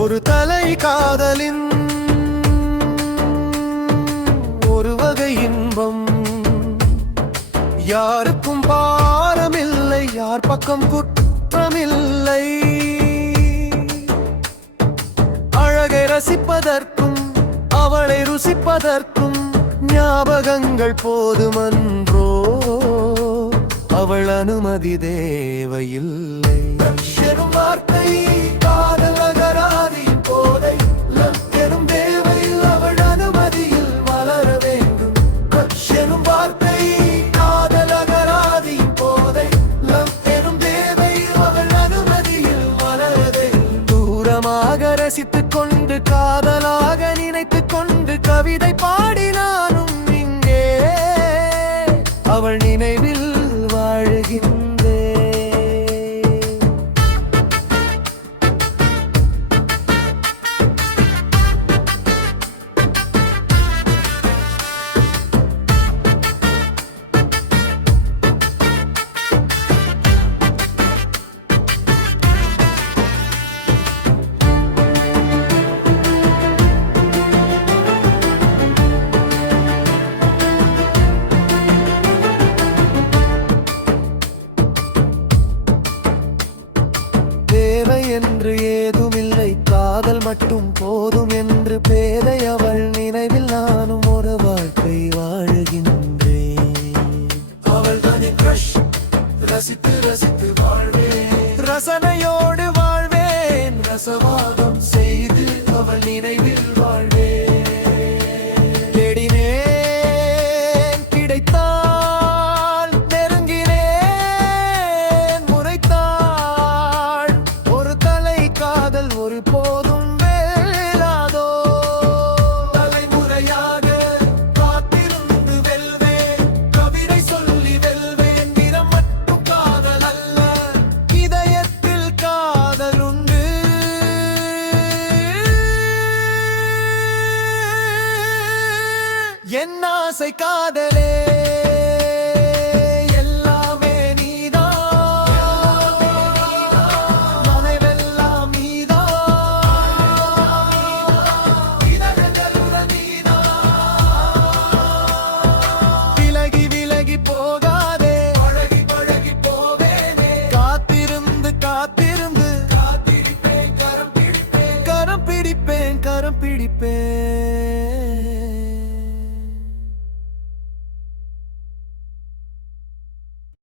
ஒரு தலை காதலின் ஒரு வகை இன்பம். யாருக்கும் பாரமில்லை, யார் பக்கம் குற்றமில்லை. அழகை ரசிப்பதற்கும் அவளை ருசிப்பதற்கும் ஞாபகங்கள் போதுமன்றோ. அவள் அனுமதி தேவையில்லை. எனும் வார்த்தை காதல் அகராதியின் போதை. எனும் தேவையில் அவள் அனுமதியில் வளர வேண்டும். எனும் வார்த்தை காதல் அகராதியின் போதை. எனும் தேவையில் அவள் அனுமதியில் வளர வேண்டும். தூரமாக ரசித்துக் கொண்டு காதலாக நினைத்துக் கொண்டு கவிதை பாடினானும் இங்கே அவள் நினைவில் வாழ்கின்றேன். தேவை என்று ஏதுமில்லை, காதல் மட்டும் போதும் என்று பேதை அவள் நினைவில் நானும் ஒரு வாழ்க்கை வாழுகின்றேன். அவள் தனி கிரஷ், ரசித்து ரசித்து வாழ்வேன். ரசனையோடு வாழ்வேன், ரசவாதம் செய்து அவள் நினைவில் வாழ்வேன். தேடினேன் கிடைத்தாள், நெருங்கினேன் முறைத்தாள். ஒரு தலை காதல் ஒரு போதும் வேளாதோ. தலைமுறையாக காத்திருந்து வெல்வேன், கவிதை சொல்லி வெல்வேன். நிறம் மட்டும் காதல் அல்ல, இதயத்தில் காதல் உண்டு. என் ஆசை காதலே எல்லாமே நீதான். நனைவெல்லாம் நீதான். இதழ்களுடன் நீதான். விலகி விலகி போகாதே, பழகி பழகி போவேனே. காத்திருந்து காத்திருந்து காத்திருப்பேன், கரம் பிடிப்பேன், கரம் பிடிப்பேன், கரம் பிடிப்பேன்.